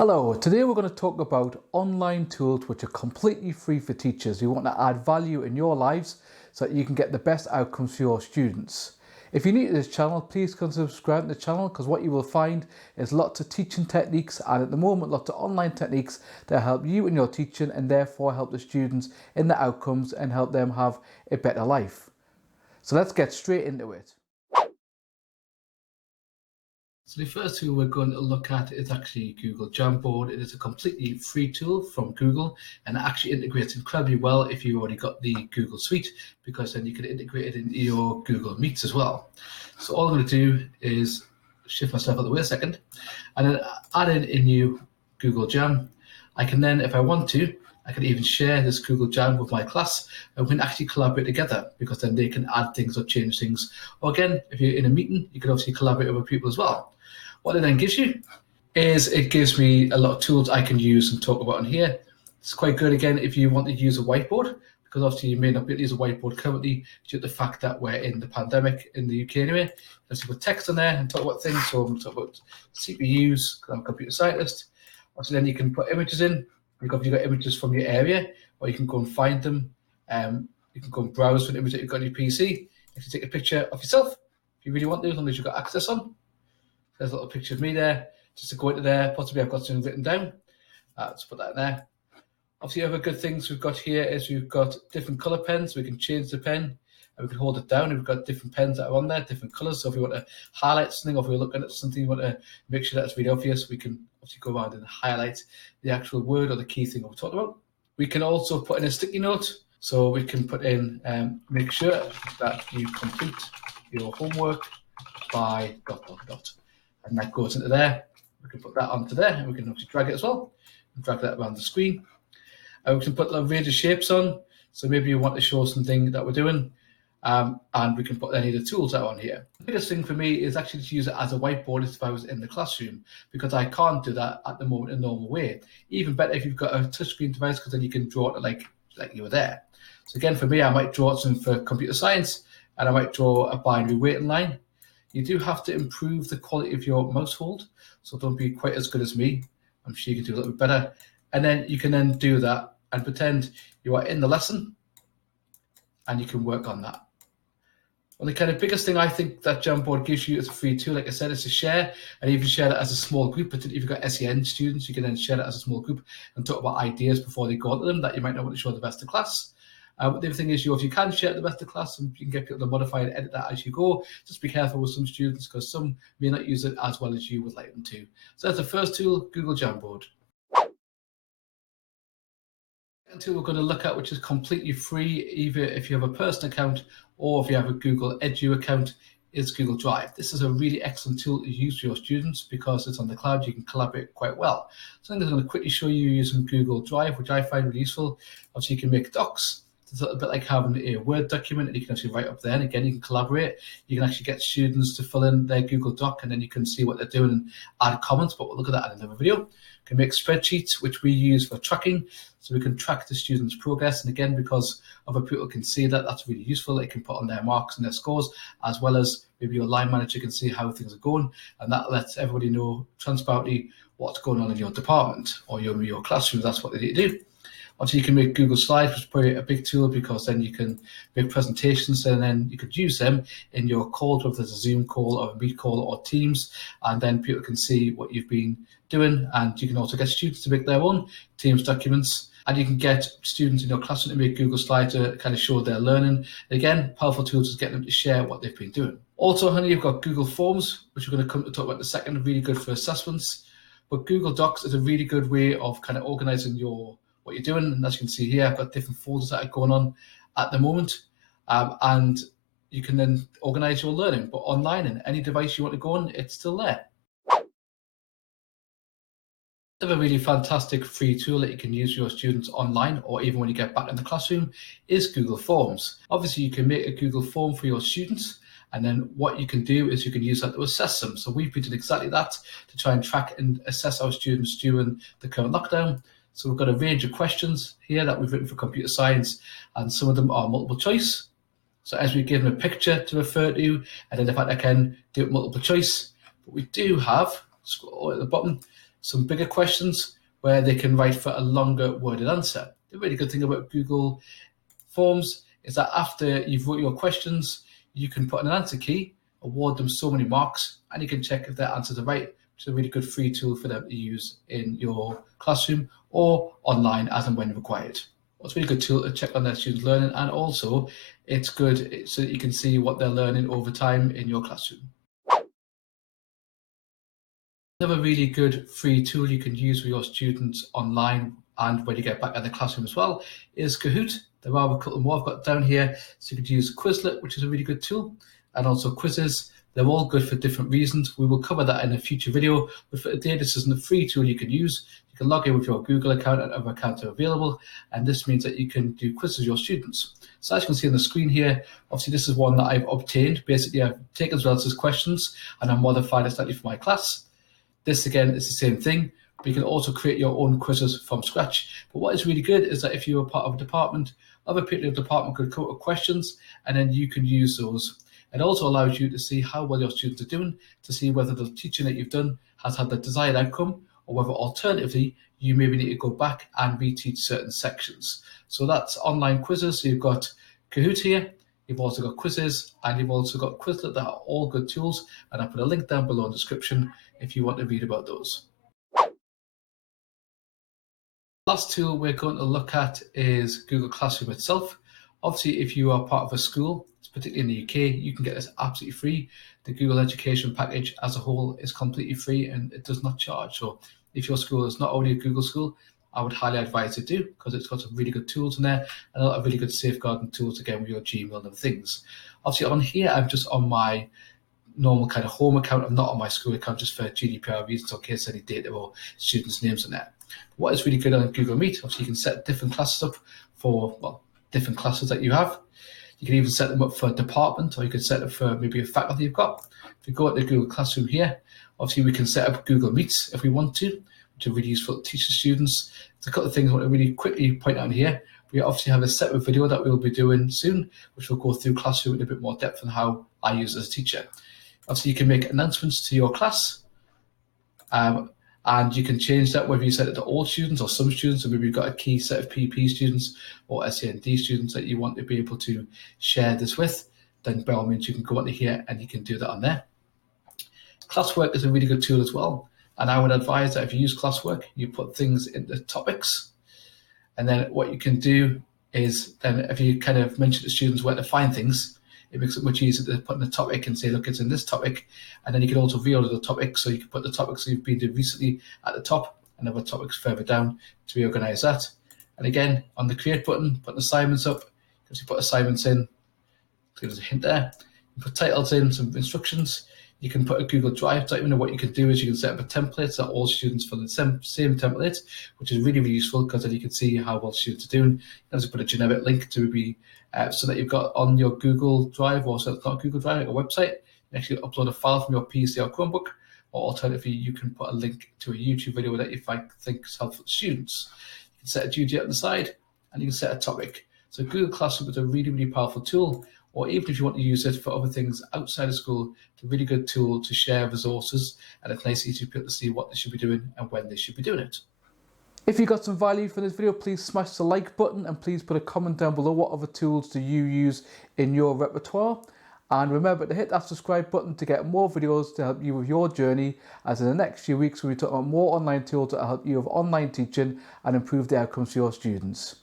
Hello, today we're going to talk about online tools which are completely free for teachers who want to add value in your lives so that you can get the best outcomes for your students. If you're new to this channel, please consider subscribing to the channel because what you will find is lots of teaching techniques and at the moment lots of online techniques that help you in your teaching and therefore help the students in the outcomes and help them have a better life. So let's get straight into it. So the first tool we're going to look at is actually Google Jamboard. It is a completely free tool from Google and it actually integrates incredibly well if you've already got the Google Suite, because then you can integrate it into your Google Meets as well. So all I'm going to do is shift myself out of the way a second and then add in a new Google Jam. I can then, if I want to, I can even share this Google Jam with my class and we can actually collaborate together, because then they can add things or change things. Or again, if you're in a meeting, you can obviously collaborate with people as well. What it then gives you is it gives me a lot of tools I can use and talk about on here. It's quite good, again, if you want to use a whiteboard, because obviously you may not be able to use a whiteboard currently due to the fact that we're in the pandemic in the UK anyway. Let's put text on there and talk about things. So I'm going to talk about CPUs, because I'm a computer scientist. Obviously then you can put images in. You've got images from your area, or you can go and find them. You can go and browse for an image that you've got on your PC. If you take a picture of yourself, if you really want to, as long as you've got access on. There's a little picture of me there, just to go into there. Possibly I've got something written down. Let's put that in there. Obviously, other good things we've got here is we've got different color pens. We can change the pen and we can hold it down. And we've got different pens that are on there, different colors. So if we want to highlight something, or if we're looking at something, you want to make sure that's really obvious, we can obviously go around and highlight the actual word or the key thing we're talking about. We can also put in a sticky note. So we can put in, make sure that you complete your homework by ... And that goes into there. We can put that onto there, and we can obviously drag it as well. And drag that around the screen. And we can put a range of shapes on. So maybe you want to show something that we're doing, and we can put any of the tools that are on here. The biggest thing for me is actually to use it as a whiteboard if I was in the classroom, because I can't do that at the moment in a normal way. Even better if you've got a touchscreen device, because then you can draw it like you were there. So again, for me, I might draw something for computer science, and I might draw a binary weighting line. You do have to improve the quality of your mouse hold, so don't be quite as good as me. I'm sure you can do a little bit better. And then you can then do that and pretend you are in the lesson, and you can work on that. Well, the kind of biggest thing I think that Jamboard gives you as a free tool, like I said, is to share, and even share that as a small group. But if you've got SEN students, you can then share that as a small group and talk about ideas before they go on to them that you might not want to show the rest of the class. But the other thing is, if you can share the rest of the class, and you can get people to modify and edit that as you go. Just be careful with some students, because some may not use it as well as you would like them to. So that's the first tool, Google Jamboard. The second tool we're going to look at, which is completely free, either if you have a personal account or if you have a Google Edu account, is Google Drive. This is a really excellent tool to use for your students because it's on the cloud. You can collaborate quite well. So I'm going to quickly show you using Google Drive, which I find really useful. Obviously, you can make docs. It's a little bit like having a Word document, and you can actually write up there. And again, you can collaborate. You can actually get students to fill in their Google Doc, and then you can see what they're doing and add comments. But we'll look at that in another video. You can make spreadsheets, which we use for tracking, so we can track the students' progress. And again, because other people can see that, that's really useful. They can put on their marks and their scores, as well as maybe your line manager can see how things are going, and that lets everybody know transparently what's going on in your department or your classroom. That's what they need to do. Obviously, you can make Google Slides, which is probably a big tool, because then you can make presentations, and then you could use them in your calls, whether it's a Zoom call or a Meet call or Teams, and then people can see what you've been doing. And you can also get students to make their own Teams documents, and you can get students in your classroom to make Google Slides to kind of show their learning. And again, powerful tools to get them to share what they've been doing. Also, honey, you've got Google Forms, which we're going to come to talk about in a second, really good for assessments. But Google Docs is a really good way of kind of organizing what you're doing. And as you can see here, I've got different folders that are going on at the moment. And you can then organize your learning, but online, and any device you want to go on, it's still there. Another really fantastic free tool that you can use for your students online, or even when you get back in the classroom, is Google Forms. Obviously, you can make a Google form for your students, and then what you can do is you can use that to assess them. So we've been doing exactly that to try and track and assess our students during the current lockdown. So we've got a range of questions here that we've written for computer science, and some of them are multiple choice. So as we give them a picture to refer to, and then in fact I can do it multiple choice. But we do have, scroll at the bottom, some bigger questions where they can write for a longer worded answer. The really good thing about Google Forms is that after you've wrote your questions, you can put in an answer key, award them so many marks, and you can check if their answers are right, which is a really good free tool for them to use in your classroom or online as and when required. It's a really good tool to check on their students' learning, and also it's good so that you can see what they're learning over time in your classroom. Another really good free tool you can use with your students online and when you get back in the classroom as well is Kahoot. There are a couple more I've got down here. So you could use Quizlet, which is a really good tool, and also quizzes. They're all good for different reasons. We will cover that in a future video, but for today, this isn't a free tool you can use. You can log in with your Google account and other accounts are available, and this means that you can do quizzes with your students. So as you can see on the screen here, obviously this is one that I've obtained. Basically, I've taken as well as questions and I've modified it slightly for my class. This again is the same thing, but you can also create your own quizzes from scratch. But what is really good is that if you're part of a department, other people in the department could come up with questions and then you can use those. It also allows you to see how well your students are doing, to see whether the teaching that you've done has had the desired outcome, or whether alternatively you maybe need to go back and reteach certain sections. So that's online quizzes. So you've got Kahoot here, you've also got quizzes, and you've also got Quizlet. That are all good tools, and I'll put a link down below in the description if you want to read about those. Last tool we're going to look at is Google Classroom itself. Obviously, if you are part of a school, particularly in the UK, you can get this absolutely free. The Google Education package as a whole is completely free and it does not charge. So if your school is not already a Google school, I would highly advise to do, because it's got some really good tools in there and a lot of really good safeguarding tools again with your Gmail and things. Obviously on here, I'm just on my normal kind of home account. I'm not on my school account just for GDPR reasons, in case any data or students' names in there. What is really good on Google Meet, obviously you can set different classes up for, well, different classes that you have. You can even set them up for a department, or you can set it for maybe a faculty you've got. If you go to the Google Classroom here, obviously we can set up Google Meets if we want to, which are really useful to teach the students. There's a couple of things I want to really quickly point out here. We obviously have a separate video that we'll be doing soon, which will go through Classroom in a bit more depth on how I use it as a teacher. Obviously you can make announcements to your class, and you can change that whether you set it to all students or some students. So maybe you've got a key set of PP students or SEND students that you want to be able to share this with, then by all means you can go onto here and you can do that on there. Classwork is a really good tool as well. And I would advise that if you use Classwork, you put things into topics. And then what you can do is then if you kind of mention to students where to find things, it makes it much easier to put in a topic and say, look, it's in this topic. And then you can also reorder the topic. So you can put the topics you've been doing recently at the top and other topics further down to reorganize that. And again, on the create button, put assignments up. Because you put assignments in, so there's a hint there. You put titles in, some instructions. You can put a Google Drive document, and what you can do is you can set up a template that all students follow the same template, which is really, really useful, because then you can see how well students are doing. You can also put a generic link to be so that you've got on your Google Drive, or so it's not Google Drive, like a website. You actually upload a file from your PC or Chromebook, or alternatively, you can put a link to a YouTube video that you think is helpful to students. You can set a duty on the side, and you can set a topic. So Google Classroom is a really, really powerful tool. Or even if you want to use it for other things outside of school, it's a really good tool to share resources, and it's nice easy for people to see what they should be doing and when they should be doing it. If you got some value from this video, please smash the like button and please put a comment down below. What other tools do you use in your repertoire? And remember to hit that subscribe button to get more videos to help you with your journey, as in the next few weeks we'll be talking about more online tools that help you with online teaching and improve the outcomes for your students.